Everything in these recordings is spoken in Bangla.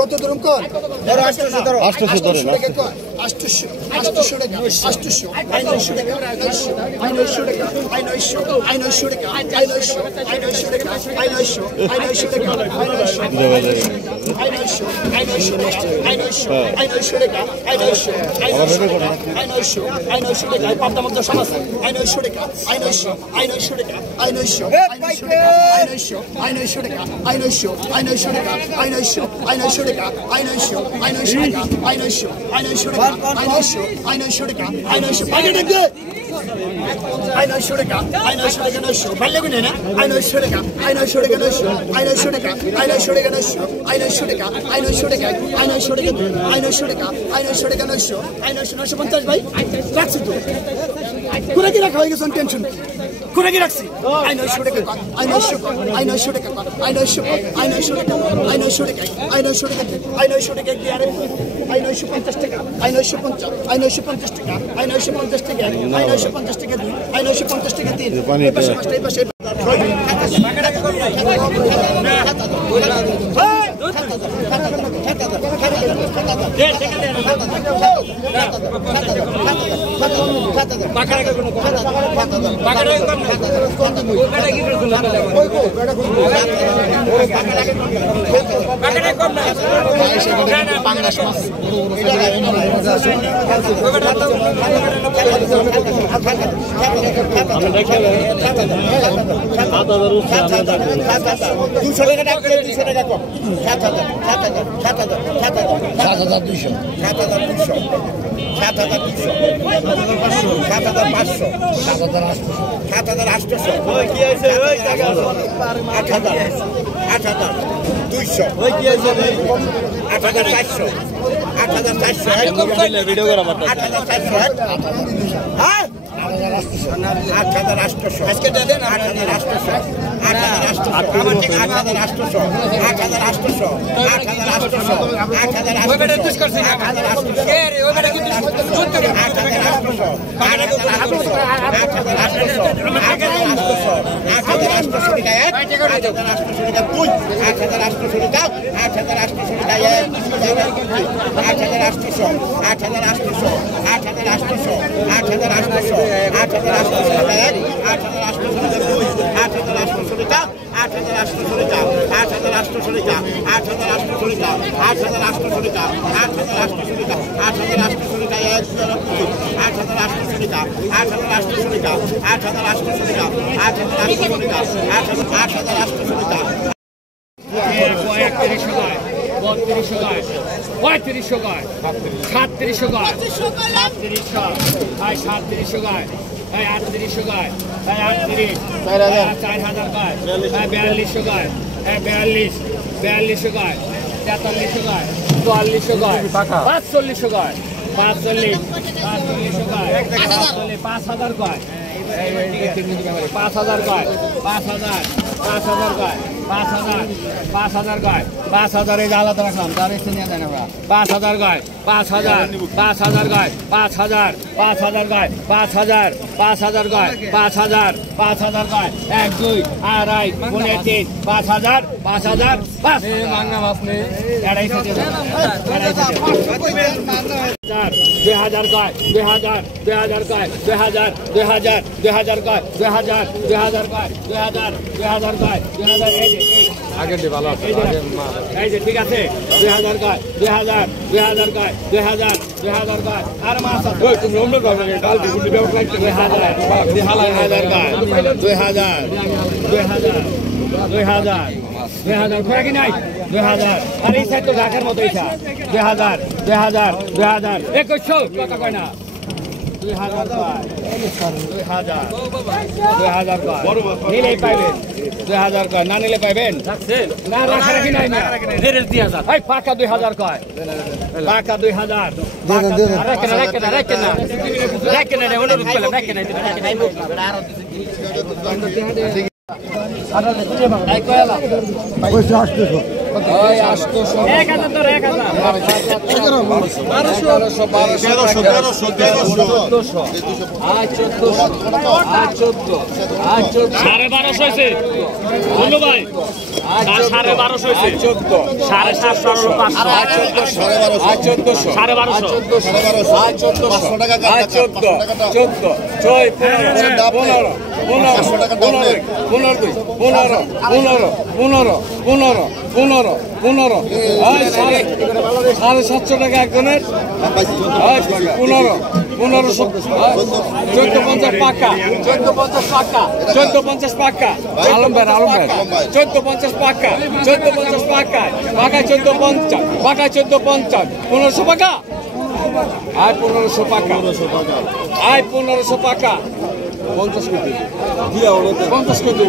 কত দূর কোন ধরো 800 ধরো 800 ধরো 800 টাকা 800 টাকা 800 900 টাকা 900 টাকা 900 টাকা 900 টাকা 900 টাকা 950 ভাই রাখছি তো কোন কি রাখা হয়ে গেছে টেনশন কোন কি রাখছি 900 টাকা 900 টাকা 900 টাকা 900 টাকা 900 টাকা 900 টাকা দিয়ে আরে 950 টাকা 950 টাকা 950 টাকা 950 টাকা দিই 950 টাকা দিন পাশে পাশে ঠিক আছে 2000 কয় 2000 কয় 2000 কয় আর মাছ ওই তুমি নম্বর দাও না ডাল দিবি ব্যবহার করতে 2000 খোয়া কি নাই 2000 আর এই সাইড তো ঢাকার মতো ইচ্ছা 2000 2100 কত কয় না 2000 কয় 2000 কয় নিলেই পাইবেন 2000 কয় না নিলে পাইবেন না রাখা রাখি নাই না ফেরত 2000 এই পাকা 2000 কয় পাকা 2000 রাখেন রে অনুরোধ করলাম রাখেন সাড়ে 1200 হয়েছে 14 750 500 সাড়ে 1200 500 টাকা 14 সাড়ে 700 টাকা একজনের 1450 পাকা 1450 পাকা আলম ভাই 1450 পাকা 1450 পাকা পাকা 1450 পাকা 1450 1500 পাকা আয় 1500 পাকা আয় 1500 পাকা 50 কোটি দিয়া হলো 50 কোটি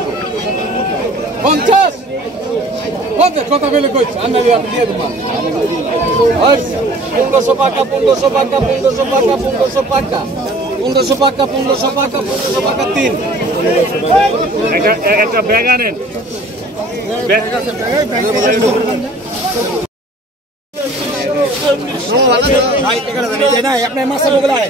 50 কথা বলে কইছ আমি দিয়ে দেব 1500 পাকা 1500 পাকা 1500 পাকা 1500 পাকা 1500 পাকা 1500 পাকা 1500 পাকা 3 একটা ব্যাগ আনেন ব্যাগ আছে अपने मासा बोला है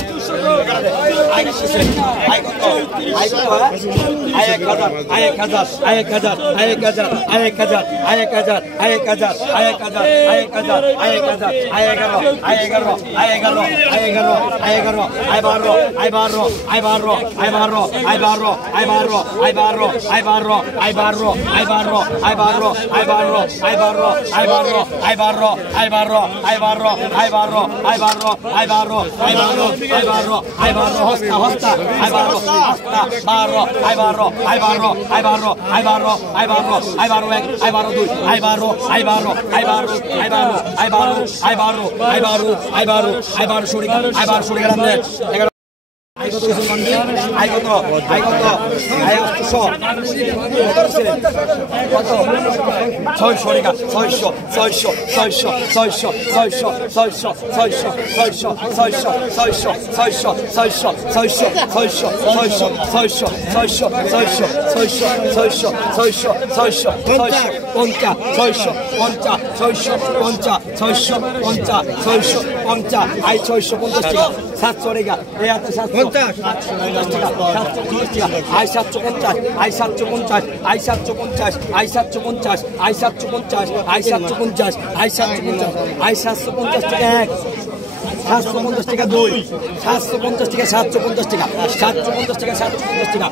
টাকা 2 750 টাকা 750 টাকা 750 টাকা 750 টাকা 750 টাকা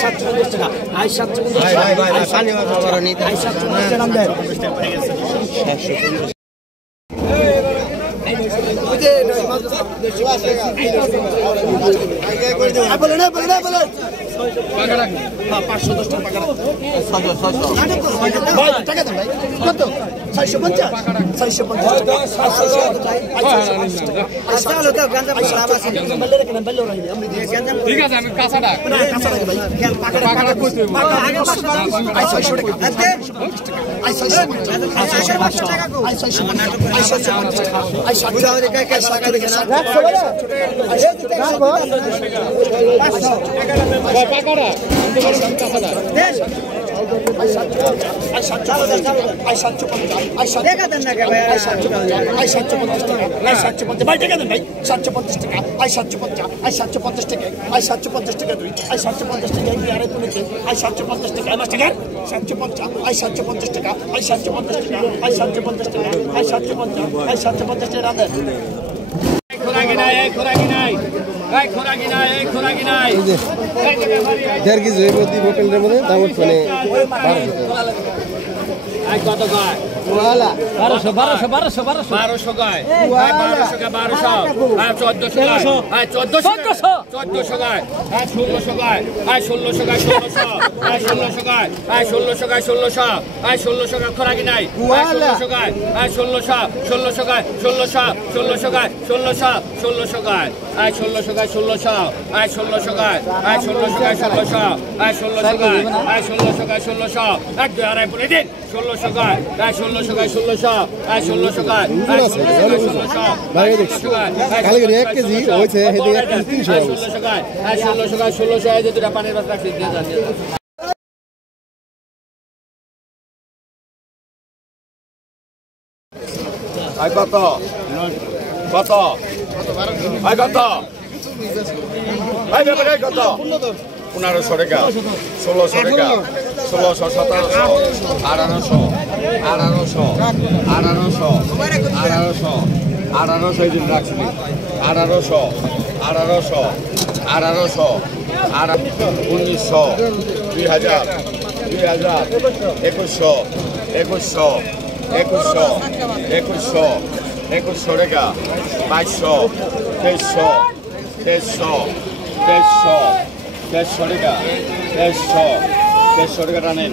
750 টাকা আই 750 টাকা পানি বড় নিতে আই 750 টাকা দেন বলে না টাকা রাখুন 510 টাকা টাকা দেন ভাই কত 650 চলো তো গান্দা পয়সা আছে বললে রেখে বললে রই আমি ঠিক আছে আমি কাঁচাটা কাঁচা লাগে ভাই খেয়াল পাকা কই তুই পাকা আগে 600 টাকা আই 650 টাকা আই 650 টাকা আই 700 টাকা আই 700 টাকা রাখছো ভাই পাকাটা কাঁচাটা দেন আই 750 টাকা দেন না কে ভাই আই 750 টাকা আই 750 ভাই টাকা দেন ভাই 750 টাকা আই 750 আই 750 টাকা আই 750 টাকা দুই আই 750 টাকা কি আরে তুমি আই 750 টাকা আমার টাকা 750 আই 750 টাকা আই 750 টাকা আই 750 টাকা আই 750 আই 750 টাকা রাধে খোরাকি নাই দেড় কেজি হয়ে গেল দিব পেন্ডের মধ্যে দাম মানে 12 কত গায় 1200 গায় 1200 গায় 1400 গায় 1600 গায় 1600 গায় 1600 গায় 1600 গায় 1600 গায় খোরাকি নাই 1600 গায় 1600 গায় 1600 গায় 1600 গায় 1600 গায় 1600 গায় 1600 গায় 1600 গায় 1600 গায় 1600 এক দুই আড়াই পড়ে দিন 1600 গায় 1600 গায় 1600 গায় 1600 গায় কালকে 1 কেজি হইছে হেদে 1 কেজি 300 1600 গায় 1600 গায় 1600 এই যে দুটো পানির বাস রাখছি দিয়ে যান আই কত কত আই কত আই ব্যাপারে কত 1500 টাকা 1600 টাকা 1600 1700 1800 1800 1800 1800 1800 এই দিন রাখছি 1800 1800 1800 1900 2000 2000 2100 2100 2100 2100 2100 টাকা 2200 2300 2300 2300 টাকা 2300 টাকা টানেন